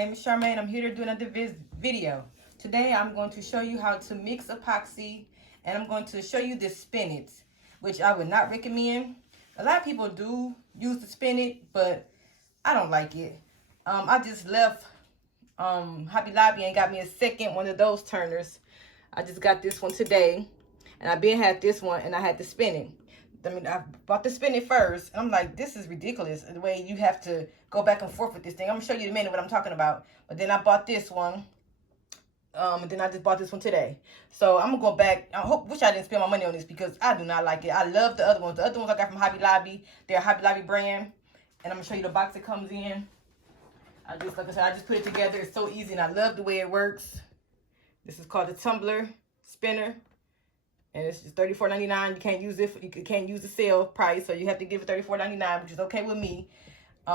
name is Charmaine. I'm here to do another video. Today I'm going to show you how to mix epoxy, and I'm going to show you the spinach, which I would not recommend. A lot of people do use the spinach, but I don't like it. I just left Hobby Lobby and got me a second one of those turners. I just got this one today, and I've been had this one, and I had the spinach. I bought the spinach first. I'm like, this is ridiculous, the way you have to go back and forth with this thing. I'm going to show you in a minute what I'm talking about. But then I bought this one. And then I just bought this one today. So I'm going to go back. Wish I didn't spend my money on this because I do not like it. I love the other ones. The other ones I got from Hobby Lobby. They're a Hobby Lobby brand. And I'm going to show you the box it comes in. Like I said, I just put it together. It's so easy, and I love the way it works. This is called the tumbler spinner. And it's just $34.99. You can't use it. You can't use the sale price, so you have to give it $34.99, which is okay with me.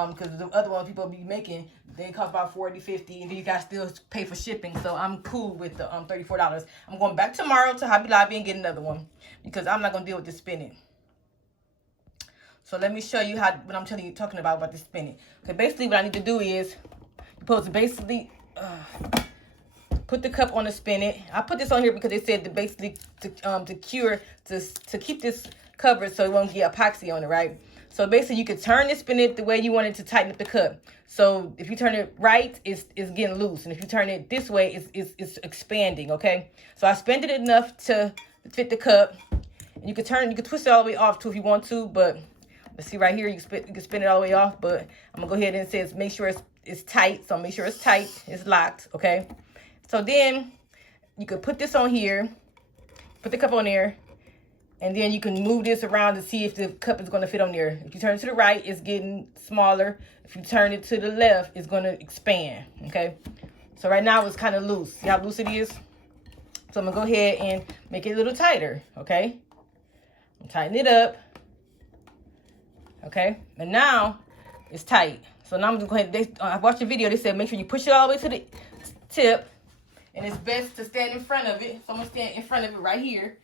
Because the other ones people be making, they cost about $40, $50, and then you guys still pay for shipping. So I'm cool with the $34. I'm going back tomorrow to Hobby Lobby and get another one because I'm not gonna deal with this spinach. So let me show you what I'm talking about this spinach. Okay, basically what I need to do is you're supposed to basically put the cup on the spinach. I put this on here because they said to basically to keep this covered so it won't get epoxy on it, right? So basically you could turn the spinach the way you want it to tighten up the cup. So if you turn it right, it's getting loose, and if you turn it this way, it's expanding. Okay. So I expanded it enough to fit the cup, and you can twist it all the way off too if you want to. But let's see right here, you can spin it all the way off. But I'm gonna go ahead and say make sure it's tight. So make sure it's tight, it's locked. Okay. So then you could put this on here, put the cup on there, and then you can move this around to see if the cup is going to fit on there. If you turn it to the right, it's getting smaller. If you turn it to the left, it's going to expand, okay? So right now it's kind of loose. See how loose it is? So I'm going to go ahead and make it a little tighter, okay? Tighten it up, okay? And now it's tight. So now I'm just going to go ahead. I watched the video. They said make sure you push it all the way to the tip. And it's best to stand in front of it. So I'm going to stand in front of it right here.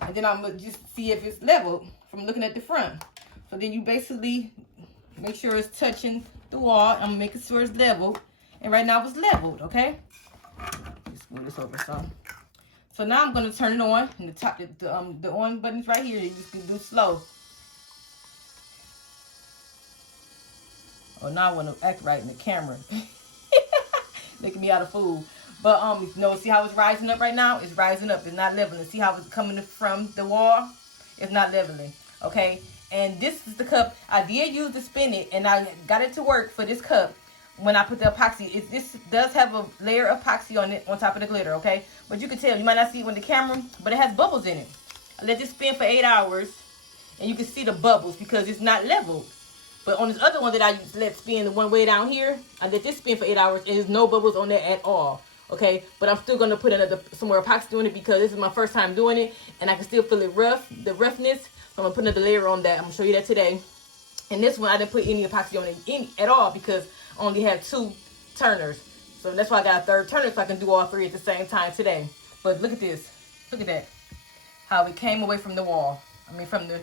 And then I'm going to just see if it's level from looking at the front. So then you basically make sure it's touching the wall. I'm making sure it's level. And right now it's leveled, okay? Just move this over some. So now I'm going to turn it on. And the on button's right here. You just can do slow. Oh, now I want to act right in the camera. Making me out of fool. But see how it's rising up right now? It's rising up. It's not leveling. See how it's coming from the wall? It's not leveling. Okay? And this is the cup. I did use the spinach, and I got it to work for this cup when I put the epoxy. This does have a layer of epoxy on it, on top of the glitter, okay? But you can tell, you might not see it on the camera, but it has bubbles in it. I let this spin for 8 hours, and you can see the bubbles because it's not leveled. But on this other one that I let spin, the one way down here, I let this spin for 8 hours, and there's no bubbles on there at all. Okay, but I'm still going to put some more epoxy on it because this is my first time doing it, and I can still feel it the roughness. So I'm going to put another layer on that. I'm going to show you that today. And this one, I didn't put any epoxy on it at all because I only had 2 turners. So that's why I got a third turner so I can do all 3 at the same time today. But look at this. Look at that. How it came away from the wall. I mean, from the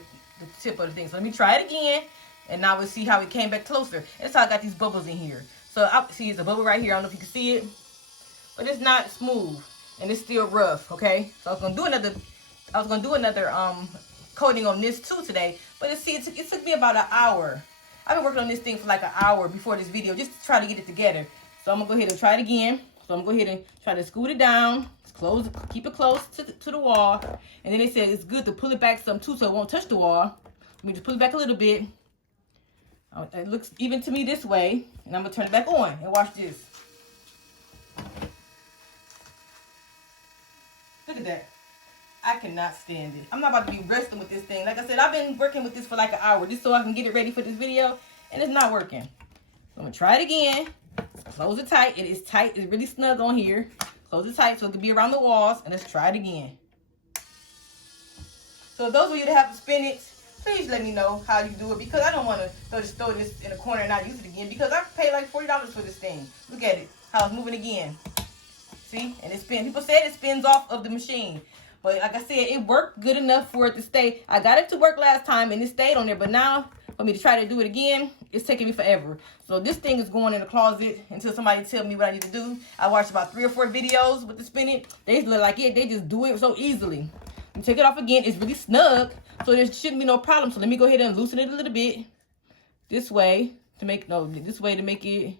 tip of the thing. So let me try it again, and now we'll see how it came back closer. That's how I got these bubbles in here. So I see it's a bubble right here. I don't know if you can see it. But it's not smooth, and it's still rough, okay? So I was gonna do another coating on this too today, but it took me about an hour. I've been working on this thing for like an hour before this video just to try to get it together. So I'm gonna go ahead and try it again. So I'm gonna go ahead and try to scoot it down, keep it close to the wall, and then they said it's good to pull it back some too so it won't touch the wall. Let me just pull it back a little bit. It looks even to me this way, and I'm gonna turn it back on and watch this. Look at that. I cannot stand it. I'm not about to be wrestling with this thing. Like I said, I've been working with this for like an hour just so I can get it ready for this video, and it's not working. So I'm going to try it again. Close it tight. It is tight. It's really snug on here. Close it tight so it can be around the walls, and let's try it again. So those of you that have spinach, please let me know how you do it because I don't want to just throw this in a corner and not use it again because I paid like $40 for this thing. Look at it. How it's moving again. See? And it spins. People said it spins off of the machine. But like I said, it worked good enough for it to stay. I got it to work last time and it stayed on there. But now for me to try to do it again, it's taking me forever. So this thing is going in the closet until somebody tell me what I need to do. I watched about 3 or 4 videos with the spinning. They look like it. They just do it so easily. You take it off again. It's really snug, so there shouldn't be no problem. So let me go ahead and loosen it a little bit. This way to make it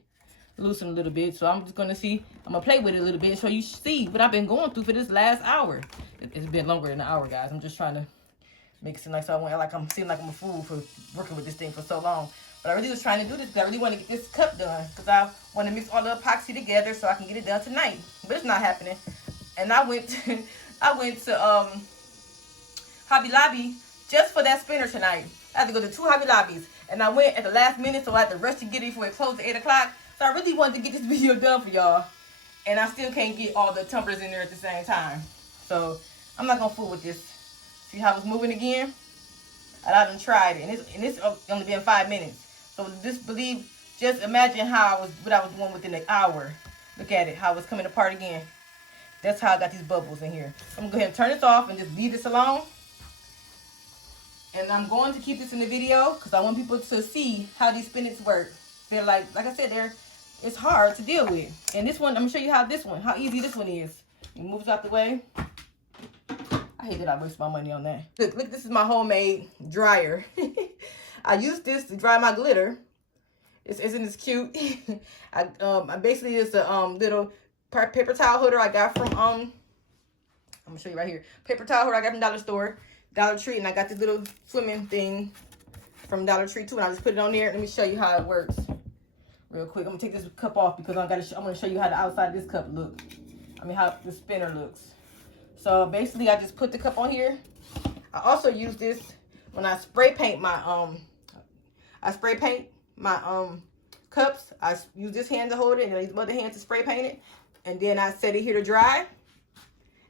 loosen a little bit. So I'm just gonna see. I'm gonna play with it a little bit so you see what I've been going through for this last hour. It's been longer than an hour, guys. I'm just trying to make it seem like I'm seem like I'm a fool for working with this thing for so long. But I really was trying to do this because I really want to get this cup done, because I want to mix all the epoxy together so I can get it done tonight. But it's not happening. And I went to Hobby Lobby just for that spinner tonight. I had to go to 2 Hobby Lobbies, and I went at the last minute, so I had to rush to get it before it closed at 8 o'clock. So I really wanted to get this video done for y'all, and I still can't get all the tumblers in there at the same time. So I'm not gonna fool with this. See how it's moving again? I done tried it, and it's only been 5 minutes. So just imagine what I was doing within an hour. Look at it, how it's coming apart again. That's how I got these bubbles in here. I'm gonna go ahead and turn this off and just leave this alone. And I'm going to keep this in the video because I want people to see how these spinners work. They're like I said, it's hard to deal with. And this one, I'm gonna show you how easy this one is. It moves out the way. I hate that I waste my money on that. Look, this is my homemade dryer. I use this to dry my glitter. Isn't this cute? I basically it's a little paper towel holder I got from I'm gonna show you right here. Paper towel holder I got from Dollar Tree, and I got this little swimming thing from Dollar Tree too, and I just put it on there. Let me show you how it works real quick. I'm gonna take this cup off because I'm gonna show you how the outside of this cup looks. How the spinner looks. So basically, I just put the cup on here. I also use this when I spray paint my cups. I use this hand to hold it, and I use my other hand to spray paint it, and then I set it here to dry.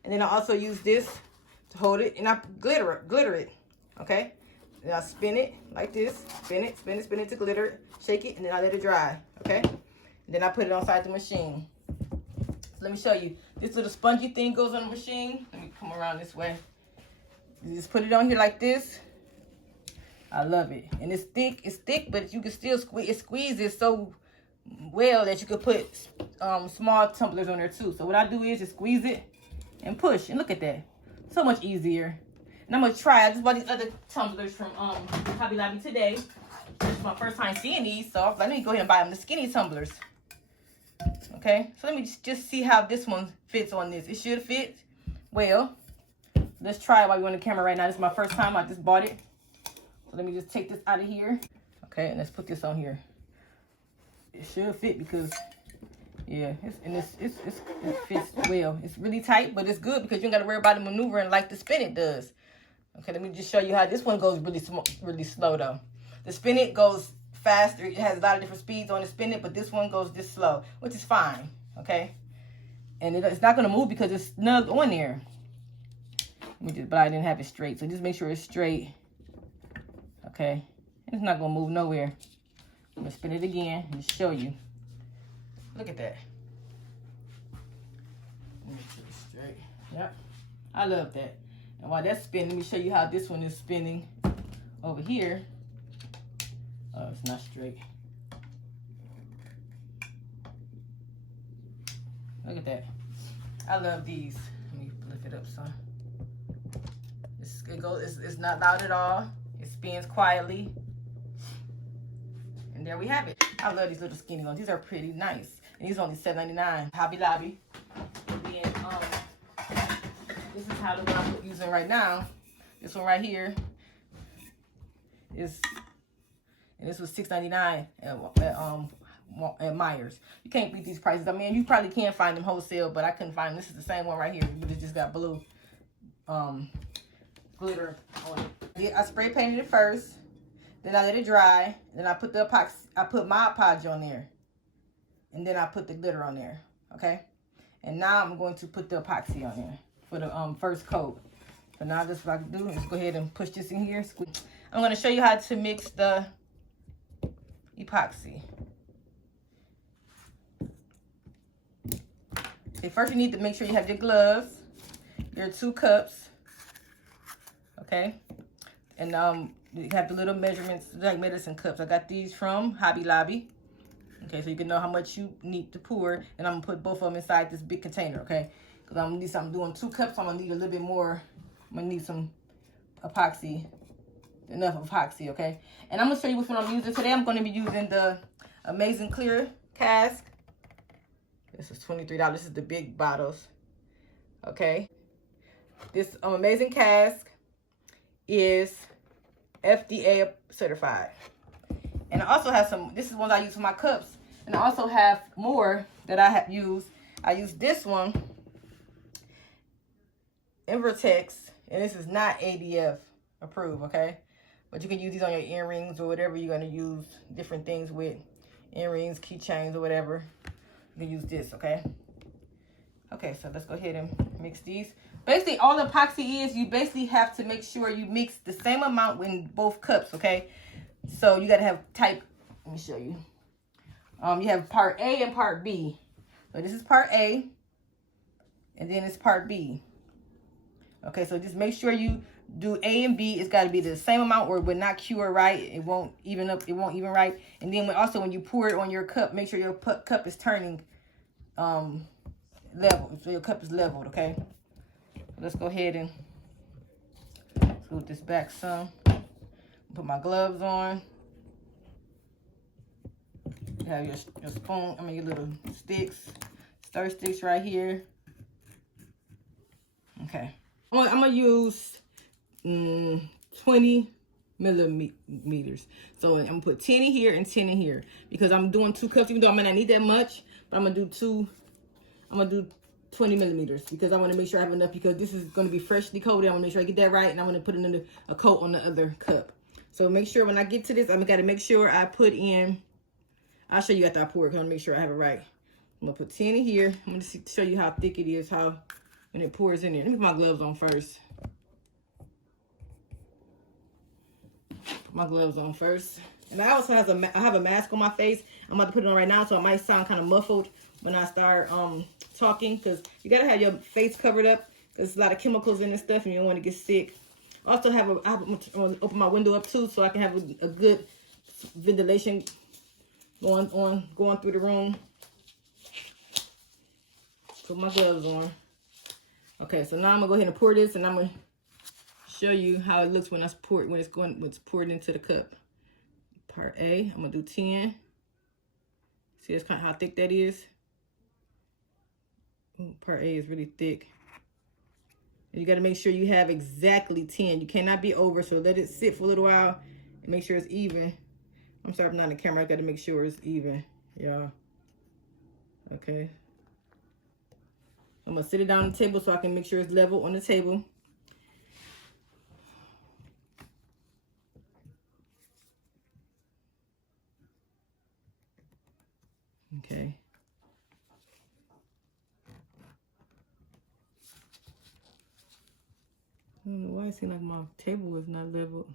And then I also use this to hold it, and I glitter it. Okay. Then I spin it like this. Spin it to glitter it. Shake it, and then I let it dry. Okay. And then I put it on side the machine. So let me show you. This little spongy thing goes on the machine. Let me come around this way. You just put it on here like this. I love it. And it's thick, but you can still squeeze. It squeezes so well that you could put small tumblers on there too. So what I do is just squeeze it and push. And look at that. So much easier. And I'm going to try. I just bought these other tumblers from Hobby Lobby today. This is my first time seeing these. So let me go ahead and buy them, the skinny tumblers. Okay. So let me just see how this one fits on this. It should fit well. Let's try it while we're on the camera right now. This is my first time. I just bought it. So let me just take this out of here. Okay, and let's put this on here. It should fit because, yeah, it fits well. It's really tight, but it's good because you don't got to worry about the maneuvering like the spin it does. Okay, let me just show you how this one goes really slow though. The spin it goes faster. It has a lot of different speeds on the spin it, but this one goes this slow, which is fine. Okay, and it's not going to move because it's snug on there. But I didn't have it straight, so just make sure it's straight. Okay, it's not gonna move nowhere. I'm gonna spin it again and show you. Look at that. Make sure it's straight. Yep, I love that. And while that's spinning, let me show you how this one is spinning over here. Oh, it's not straight. Look at that. I love these. Let me lift it up some. It's not loud at all. It spins quietly. And there we have it. I love these little skinny ones. These are pretty nice. And these are only $7.99. Hobby Lobby. And then, this is how the one I'm using right now. This one right here is, and this was $6.99 at Myers. You can't beat these prices. I mean, you probably can find them wholesale, but I couldn't find them. This is the same one right here, but it just got blue glitter on it. I spray painted it first, then I let it dry, then I put the epoxy, I put my Podge on there, and then I put the glitter on there. Okay, and now I'm going to put the epoxy on there for the first coat. So now this what I can do is go ahead and push this in here. I'm going to show you how to mix the epoxy. Okay, first you need to make sure you have your gloves, your 2 cups. Okay, And you have the little measurements like medicine cups. I got these from Hobby Lobby. Okay, so you can know how much you need to pour. And I'm gonna put both of them inside this big container, okay? Because I'm gonna need something doing 2 cups, so I'm gonna need a little bit more. I'm gonna need some epoxy, enough epoxy, okay? And I'm gonna show you which one I'm using today. I'm gonna be using the Amazing Clear cask. This is $23. This is the big bottles, okay? This Amazing cask is FDA certified. And I also have some, this is ones I use for my cups. And I also have more that I have used. I use this one, Invertex, and this is not ADF approved, okay? But you can use these on your earrings or whatever you're gonna use different things with. Earrings, keychains, or whatever. You can use this, okay? Okay, so let's go ahead and mix these. Basically, all epoxy is, you basically have to make sure you mix the same amount in both cups, okay? So you gotta have type, let me show you. You have part A and part B. So this is part A, and then it's part B. Okay, so just make sure you do A and B. It's gotta be the same amount or it would not cure right. It won't even up, it won't even right. And then also when you pour it on your cup, make sure your cup is turning level. So your cup is leveled, okay? Let's go ahead and scoot this back some. Put my gloves on. You have your spoon, your little sticks, stir sticks right here. Okay. I'm gonna use 20 millimeters. So I'm gonna put 10 in here and 10 in here because I'm doing 2 cups, even though I may not need that much, but I'm gonna do 20 millimeters because I want to make sure I have enough because this is going to be freshly coated. I want to make sure I get that right, and I'm going to put another a coat on the other cup. So make sure when I get to this, I've got to make sure I put in. I'll show you after I pour it. I want to make sure I have it right. I'm gonna put 10 in here. I'm gonna show you how thick it is, how when it pours in there. Let me put my gloves on first. Put my gloves on first. And I also have a mask on my face. I'm about to put it on right now, so it might sound kind of muffled when I start talking, because you gotta have your face covered up. There's a lot of chemicals in this stuff, and you don't want to get sick. Also I'm gonna open my window up too, so I can have a good ventilation going through the room. Put my gloves on. Okay, so now I'm gonna go ahead and pour this, and I'm gonna show you how it looks when it's poured into the cup. Part A, I'm gonna do 10. See, that's kind of how thick that is. Ooh, part A is really thick. And you got to make sure you have exactly 10. You cannot be over, so let it sit for a little while and make sure it's even. I'm sorry I'm not on the camera. I got to make sure it's even, y'all. Okay. I'm going to sit it down on the table so I can make sure it's level on the table. Okay. I don't know why it seems like my table is not leveled.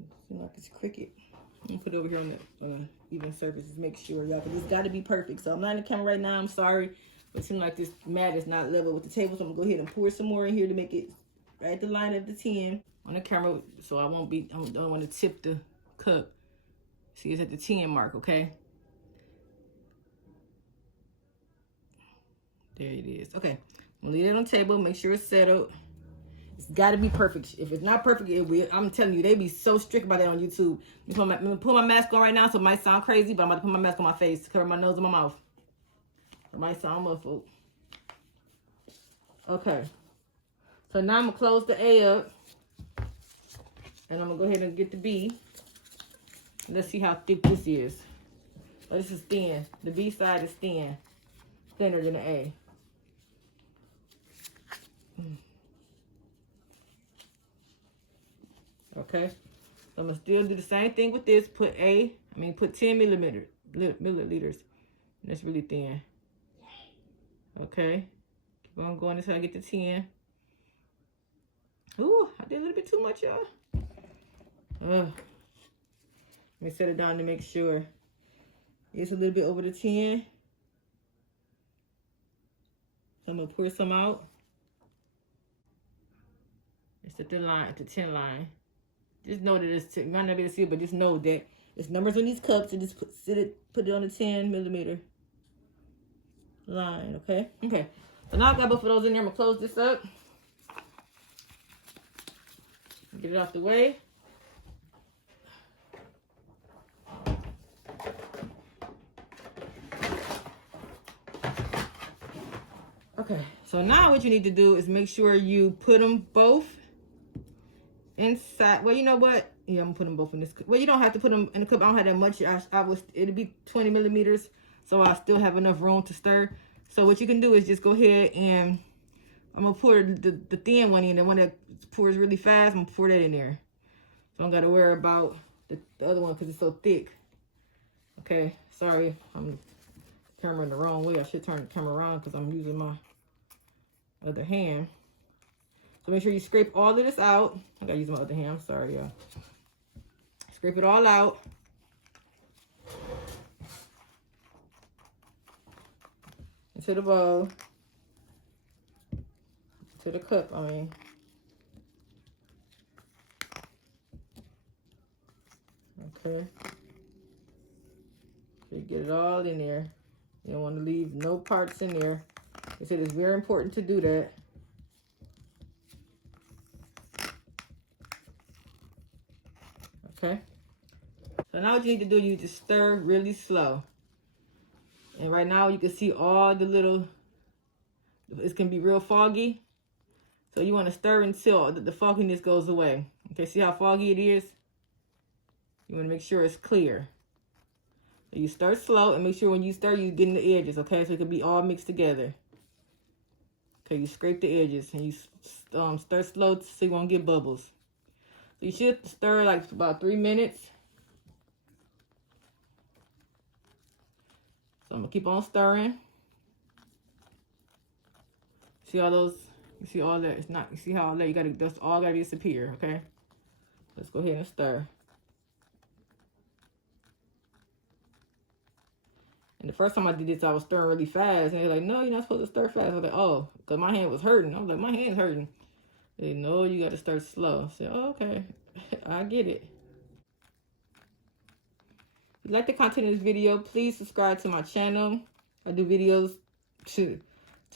It seems like it's crooked. I'm gonna put it over here on the even surface. Just make sure, y'all, because it's got to be perfect. So I'm not in the camera right now. I'm sorry, but it seems like this mat is not level with the table. So I'm gonna go ahead and pour some more in here to make it right at the line of the 10 on the camera, so I don't want to tip the cup. See, it's at the 10 mark, okay? There it is. Okay, I'm gonna leave it on the table. Make sure it's settled. It's got to be perfect. If it's not perfect, it will. I'm telling you, they be so strict about that on YouTube. I'm gonna put my mask on right now, so it might sound crazy, but I'm about to put my mask on my face to cover my nose and my mouth. It might sound muffled. Okay. So now I'm gonna close the A up, and I'm gonna go ahead and get the B. Let's see how thick this is. Oh, this is thin. The B side is thin, thinner than the A. Okay, so I'm gonna still do the same thing with this. Put 10 milliliters. That's really thin. Okay, keep on going until I get to 10. Ooh, I did a little bit too much, y'all. Let me set it down to make sure it's a little bit over the 10. So I'm gonna pour some out. It's at the line, at the 10 line. Just know that it's, you might not be able to see it, but just know that it's numbers on these cups, and just put it on the 10mm line, okay? Okay. So now I got both of those in there. I'm gonna close this up. Get it off the way. Okay, so now what you need to do is make sure you put them both inside. Well, you know what? Yeah, I'm gonna put them both in this cup. Well, you don't have to put them in the cup. I don't have that much. It'll be 20mm, so I still have enough room to stir. So what you can do is just go ahead and I'm gonna pour the thin one in. The one that pours really fast, I'm gonna pour that in there. So I don't gotta worry about the other one because it's so thick. Okay, sorry, I'm the camera in the wrong way. I should turn the camera around because I'm using my other hand. So make sure you scrape all of this out. I gotta use my other hand. I'm sorry, y'all. Scrape it all out. Into the bowl. To the cup, I mean. Okay. So you get it all in there. You don't want to leave no parts in there. I said it's very important to do that. Okay. So now what you need to do, you just stir really slow. And right now you can see all the little, it's gonna be real foggy. So you want to stir until the fogginess goes away. Okay, see how foggy it is? You want to make sure it's clear. So you stir slow and make sure when you stir, you get in the edges, okay? So it can be all mixed together. Okay, you scrape the edges and you stir slow so you won't get bubbles. So you should stir like about 3 minutes. So I'm gonna keep on stirring. See all those? You see all that? It's not. You see how all that? You gotta. That's all gotta disappear. Okay. Let's go ahead and stir. And the first time I did this, I was stirring really fast, and they're like, "No, you're not supposed to stir fast." I was like, "Oh," because my hand was hurting. I was like, "My hand's hurting." They know you got to stir slow. I said, "Oh, okay, I get it." If you like the content of this video, please subscribe to my channel. I do videos, 2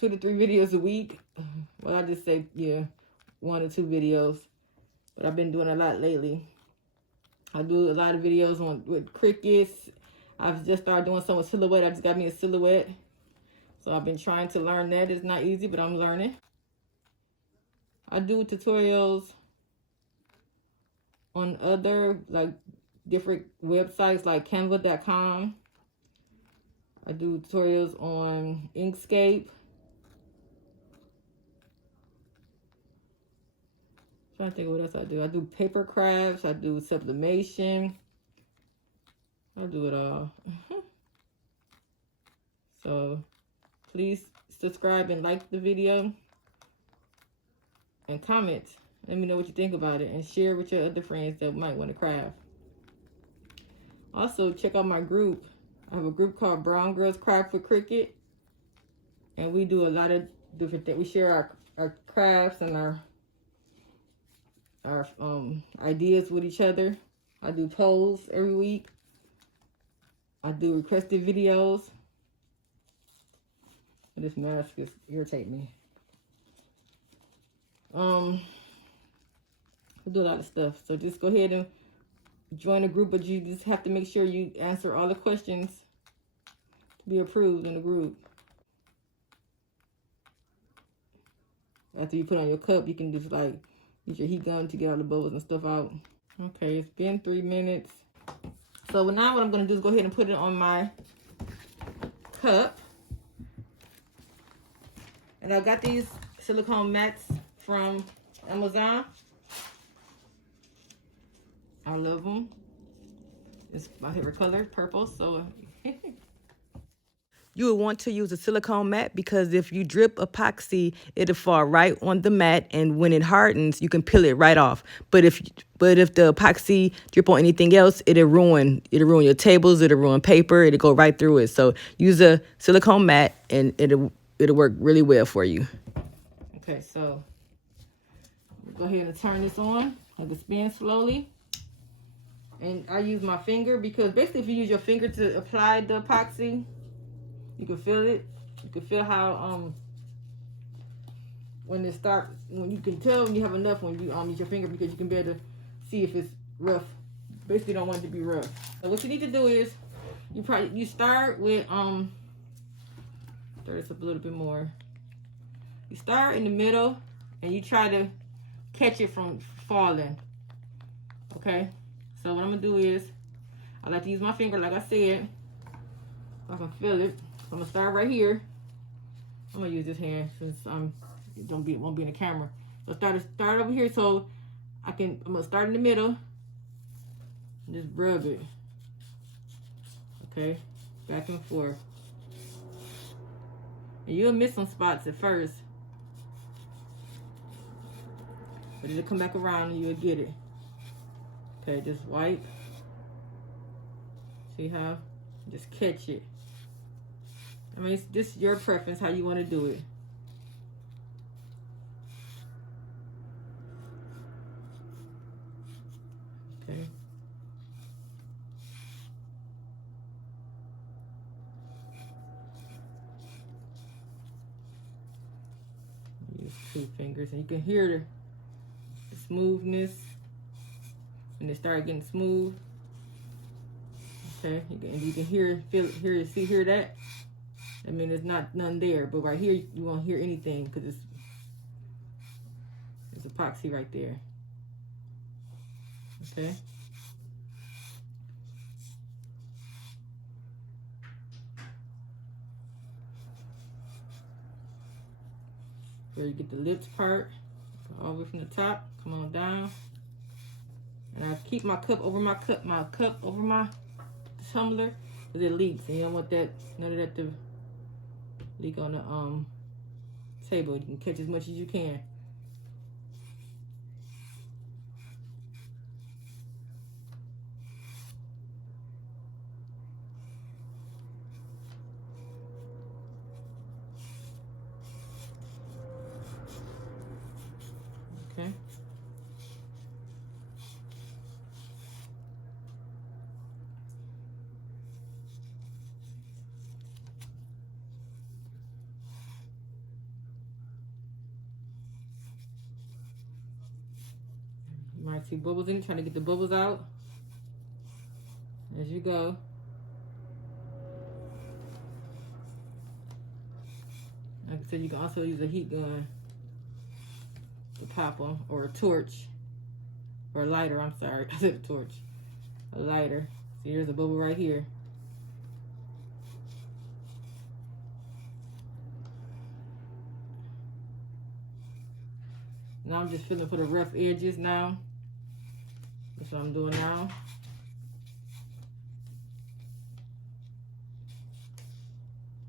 to 3 videos a week. Well, I just say, yeah, 1 or 2 videos. But I've been doing a lot lately. I do a lot of videos with crickets. I've just started doing some with silhouette. I just got me a silhouette. So I've been trying to learn that. It's not easy, but I'm learning. I do tutorials on other, like, different websites like canva.com. I do tutorials on Inkscape. I'm trying to think of what else I do. I do paper crafts. I do sublimation. I do it all. So please subscribe and like the video and comment. Let me know what you think about it and share with your other friends that might want to craft. Also, check out my group. I have a group called Brown Girls Craft with Cricut. And we do a lot of different things. We share our crafts and our ideas with each other. I do polls every week. I do requested videos. This mask is irritating me. We do a lot of stuff. So just go ahead and join the group, but you just have to make sure you answer all the questions to be approved in the group. After you put on your cup, you can just like use your heat gun to get all the bubbles and stuff out. Okay, it's been 3 minutes. So now what I'm going to do is go ahead and put it on my cup. And I got these silicone mats from Amazon. I love them. It's my favorite color, purple. So you would want to use a silicone mat because if you drip epoxy, it'll fall right on the mat, and when it hardens, you can peel it right off. But if the epoxy drip on anything else, it'll ruin your tables, it'll ruin paper, it'll go right through it. So use a silicone mat and it'll work really well for you. Okay, so go go ahead and turn this on. Let it spin slowly. And I use my finger because basically if you use your finger to apply the epoxy, you can feel it. You can feel how when it starts, when you can tell when you have enough when you use your finger, because you can be able to see if it's rough. Basically don't want it to be rough. So what you need to do is you start with stir this up a little bit more. You start in the middle and you try to catch it from falling. Okay? So what I'm gonna do is I like to use my finger like I said. So I can feel it. So I'm gonna start right here. I'm gonna use this hand since it won't be in the camera. So start over here so I'm gonna start in the middle and just rub it. Okay, back and forth. And you'll miss some spots at first, but it'll come back around and you'll get it. Okay, just wipe. See how? Just catch it. I mean, it's just your preference how you want to do it. Okay. Use 2 fingers, and you can hear the smoothness when it starts getting smooth. Okay, you can hear that. I mean, there's none there, but right here you won't hear anything because it's epoxy right there. Okay. Where you get the lips part, go all the way from the top, come on down. And I keep my cup over my tumbler because it leaks, and you don't want none of that to leak on the table. You can catch as much as you can. Okay. You might see bubbles in it, trying to get the bubbles out as you go. Like I said, you can also use a heat gun to pop them, or a torch, or a lighter. I'm sorry, I said a torch. A lighter. See, here's a bubble right here. Now I'm just feeling for the rough edges now. That's what I'm doing now.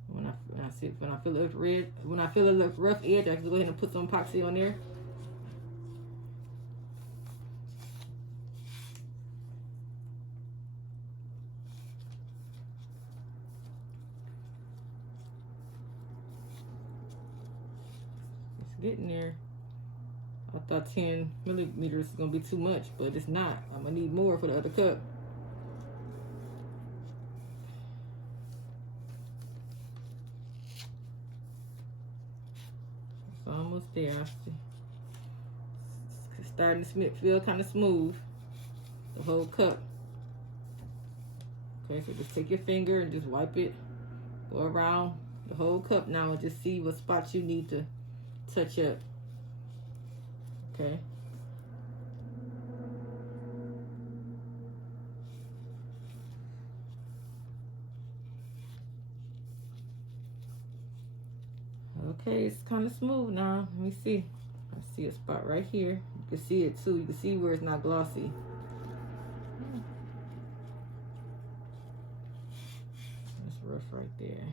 When I feel a rough edge, I can go ahead and put some epoxy on there. It's getting there. I thought 10 millimeters is gonna be too much, but it's not. I'm gonna need more for the other cup. It's almost there. It's starting to feel kind of smooth. The whole cup. Okay, so just take your finger and just wipe it. Go around the whole cup now and just see what spots you need to touch up. Okay. Okay, it's kind of smooth now. Let me see. I see a spot right here. You can see it too. You can see where it's not glossy. That's rough right there.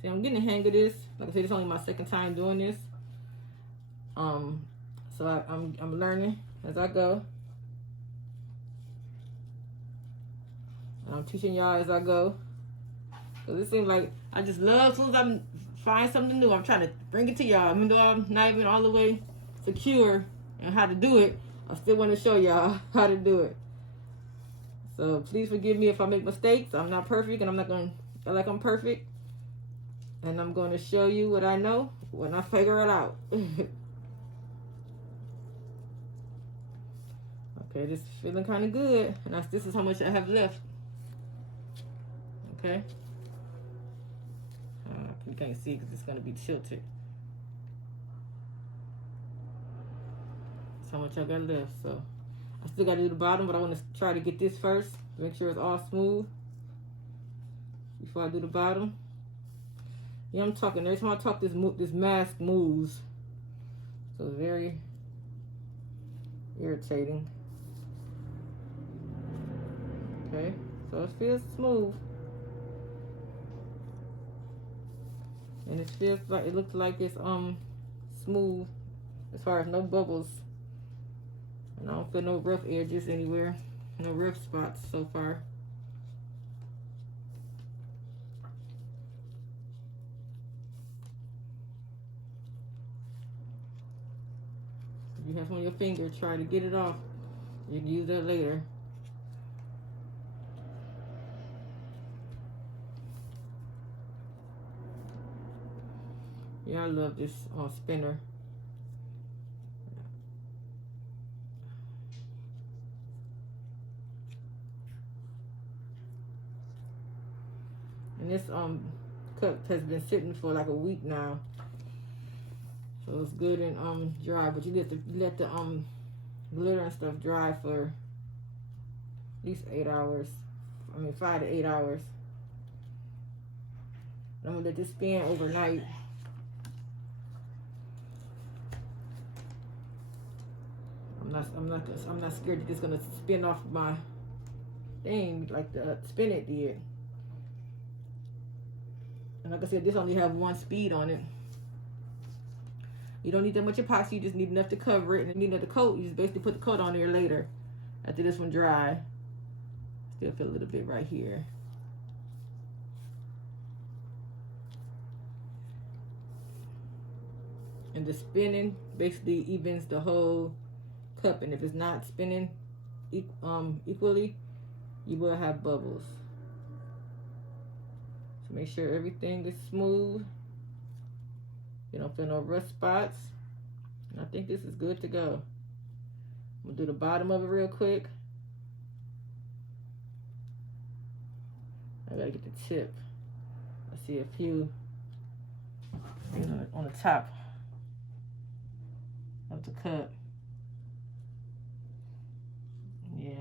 See, I'm getting the hang of this. Like I said, it's only my second time doing this. So I'm learning as I go. I'm teaching y'all as I go. Cause it seems like I just love, as soon as I find something new, I'm trying to bring it to y'all. Even though I'm not even all the way secure and how to do it, I still want to show y'all how to do it. So please forgive me if I make mistakes. I'm not perfect, and I'm not going to feel like I'm perfect. And I'm going to show you what I know when I figure it out. Okay, this is feeling kind of good. And this is how much I have left. Okay. You can't see because it's going to be tilted. That's how much I got left. So I still got to do the bottom, but I want to try to get this first. Make sure it's all smooth before I do the bottom. Yeah, I'm talking. Every time I talk, this mask moves. So it's very irritating. Okay, so it feels smooth. And it feels like, it looks like it's smooth as far as no bubbles. And I don't feel no rough edges anywhere. No rough spots so far. If you have on your finger, try to get it off. You can use that later. Yeah, I love this spinner. And this cup has been sitting for like a week now. So it's good and dry, but you get to let the glitter and stuff dry for at least 8 hours. I mean 5 to 8 hours. I'm gonna let this spin overnight. I'm not scared that it's gonna spin off my thing like the spin it did. And like I said, this only have one speed on it. You don't need that much epoxy, you just need enough to cover it. And you need enough to coat, you just basically put the coat on there later after this one dry. Still feel a little bit right here. And the spinning basically evens the whole cup, and if it's not spinning equally, you will have bubbles. So make sure everything is smooth. You don't feel no rust spots. And I think this is good to go. I'm gonna do the bottom of it real quick. I gotta get the tip. I see a few things on the top of the cup. Yeah.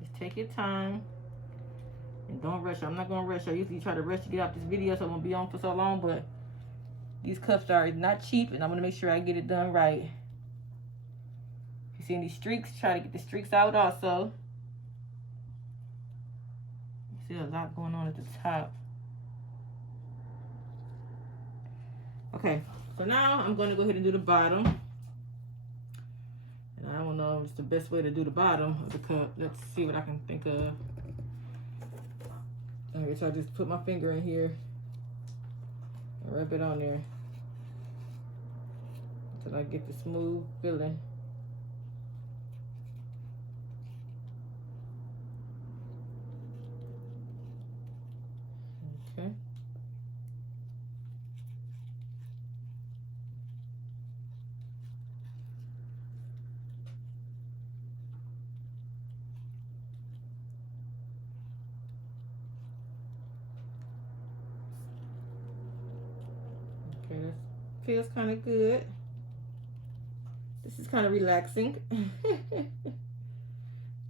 Just take your time and don't rush. I'm not gonna rush. I usually try to rush to get out this video, so I won't be on for so long, but these cups are not cheap, and I'm gonna make sure I get it done right. If you see any streaks, try to get the streaks out also. You see a lot going on at the top. Okay, so now I'm going to go ahead and do the bottom. And I don't know if it's the best way to do the bottom of the cup. Let's see what I can think of. Okay, so I just put my finger in here and rub it on there until I get the smooth feeling. Okay. Okay, that feels kind of good. This is kind of relaxing.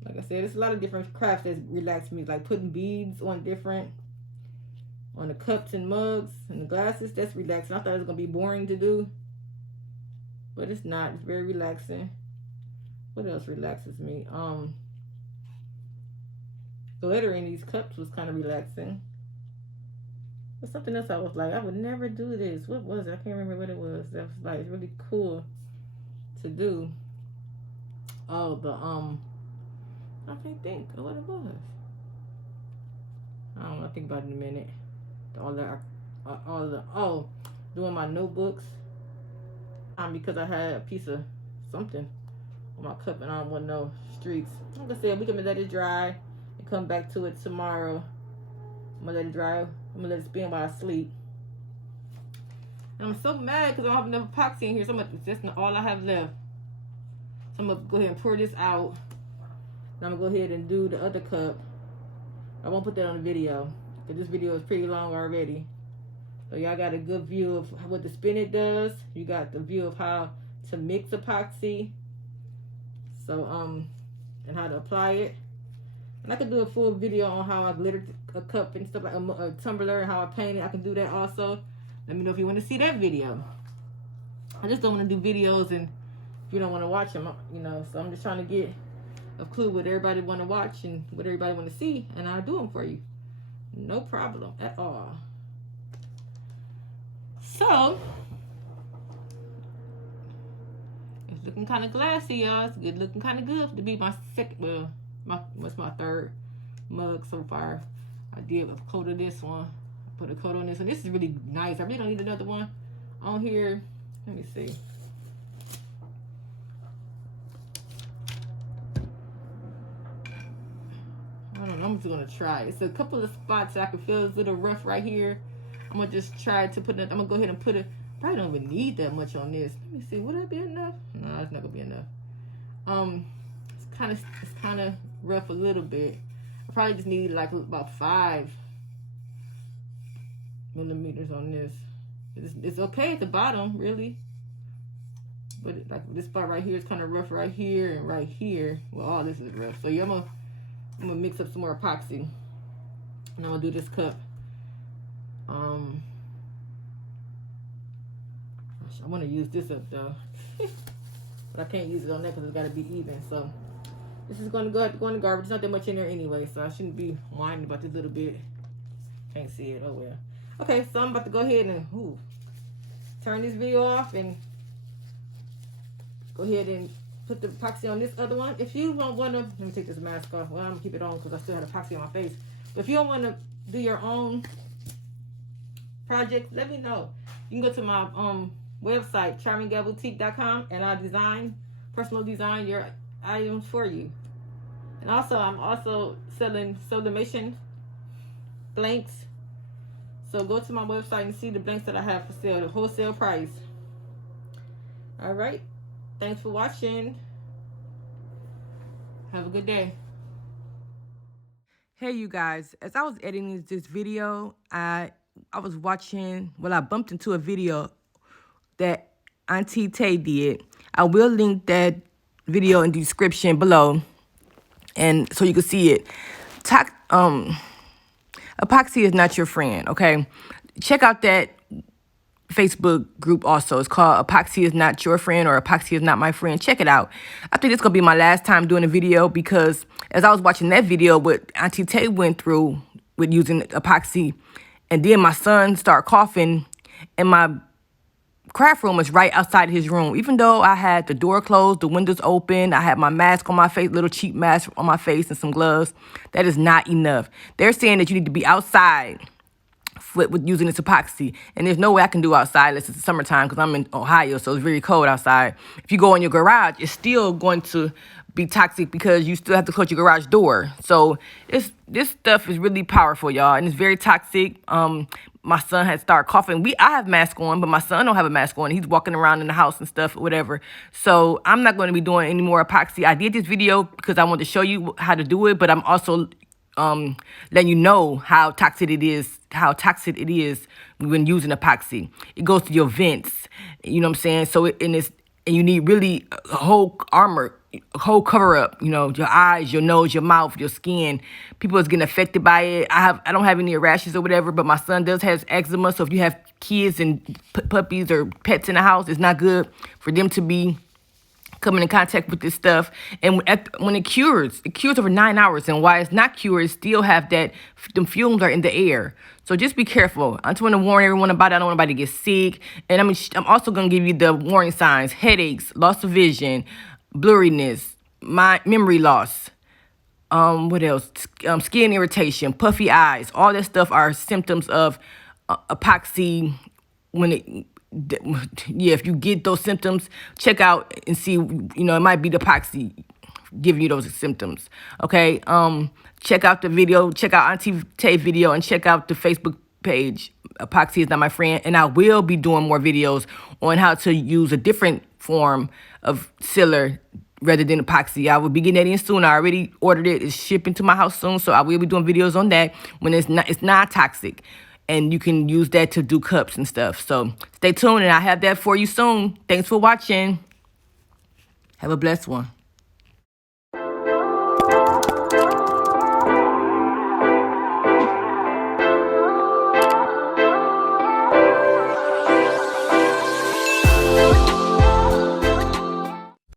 Like I said, there's a lot of different crafts that relax me, like putting beads on the cups and mugs and the glasses. That's relaxing. I thought it was gonna be boring to do, but it's not. It's very relaxing. What else relaxes me? Glittering these cups was kind of relaxing. But something else I was like, I would never do this. What was it? I can't remember what it was. That was like really cool to do. Oh, I can't think of what it was. I don't know. I'll think about it in a minute. All the all the doing my notebooks. Because I had a piece of something on my cup and I don't want no streaks. Like I said, we can let it dry and come back to it tomorrow. I'm gonna let it dry. I'm gonna let it spin while I sleep. And I'm so mad because I don't have enough epoxy in here. So that's all I have left. So I'm gonna go ahead and pour this out. And I'm gonna go ahead and do the other cup. I won't put that on the video because this video is pretty long already. So y'all got a good view of what the spinach does. You got the view of how to mix epoxy. So and how to apply it. And I can do a full video on how I glittered a cup and stuff like a tumbler and how I painted. I can do that also. Let me know if you want to see that video. I just don't want to do videos and if you don't want to watch them, you know. So I'm just trying to get a clue what everybody want to watch and what everybody want to see, and I'll do them for you. No problem at all. So it's looking kind of glassy, y'all. It's good, looking kind of good to be my second. Well, what's my third mug so far. I did a coat of this one. I put a coat on this one. This is really nice. I really don't need another one on here. Let me see. I don't know. I'm just gonna try. It's a couple of spots that I can feel it's a little rough right here. I'm gonna just try to put it. I'm gonna go ahead and put it. Probably don't even need that much on this. Let me see. Would that be enough? No, it's not gonna be enough. It's kind of rough a little bit. I probably just need like about 5 millimeters on this. It's okay at the bottom, really. But like this spot right here is kind of rough right here and right here. Well, all this is rough. So yeah, I'm gonna mix up some more epoxy, and I'm gonna do this cup. I want to use this up though, but I can't use it on that because it's got to be even. So this is going to go in the garbage. There's not that much in there anyway, so I shouldn't be whining about this little bit. Can't see it. Oh well. Okay, so I'm about to go ahead and turn this video off and go ahead and put the epoxy on this other one. If you don't want to, let me take this mask off. Well, I'm gonna keep it on because I still have epoxy on my face. But if you don't want to do your own project, let me know. You can go to my website, charmingalboutique.com, and I personal design your items for you. And also, I'm also selling Sublimations blanks. So go to my website and see the blanks that I have for sale, the wholesale price. All right. Thanks for watching. Have a good day. Hey, you guys. As I was editing this video, I was watching, well, I bumped into a video that Auntie Tay did. I will link that video in the description below, and so you can see it. Epoxy is not your friend, okay? Check out that Facebook group also. It's called Epoxy is Not Your Friend or Epoxy is Not My Friend. Check it out. I think it's going to be my last time doing a video because as I was watching that video, what Auntie Tay went through with using epoxy, and then my son started coughing, and my craft room was right outside his room. Even though I had the door closed, the windows open, I had my mask on my face, little cheap mask on my face and some gloves, that is not enough. They're saying that you need to be outside with using this epoxy. And there's no way I can do outside unless it's summertime because I'm in Ohio, so it's very cold outside. If you go in your garage, it's still going to be toxic because you still have to close your garage door. So this stuff is really powerful, y'all, and it's very toxic. My son had started coughing. I have mask on, but my son don't have a mask on. He's walking around in the house and stuff, whatever. So I'm not going to be doing any more epoxy. I did this video because I wanted to show you how to do it, but I'm also letting you know how toxic it is when using epoxy. It goes to your vents, you know what I'm saying? So and you need really a whole armor, a whole cover up, you know, your eyes, your nose, your mouth, your skin. People is getting affected by it. I don't have any rashes or whatever, but my son does have eczema. So if you have kids and puppies or pets in the house, it's not good for them to be coming in contact with this stuff. And when it cures over 9 hours. And while it's not cured, it still have them fumes are in the air. So just be careful. I just want to warn everyone about it. I don't want anybody to get sick. And I'm also going to give you the warning signs: headaches, loss of vision, blurriness, memory loss. What else? Skin irritation, puffy eyes. All that stuff are symptoms of epoxy when it, yeah, if you get those symptoms, check out and see, it might be the epoxy giving you those symptoms. Okay. Check out the video, check out Auntie Tay video, and check out the Facebook page, Epoxy Is Not My Friend. And I will be doing more videos on how to use a different form of sealer rather than epoxy. I will be getting that in soon. I already ordered it. It's shipping to my house soon. So I will be doing videos on that when it's not toxic. And you can use that to do cups and stuff. So stay tuned, and I have that for you soon. Thanks for watching. Have a blessed one.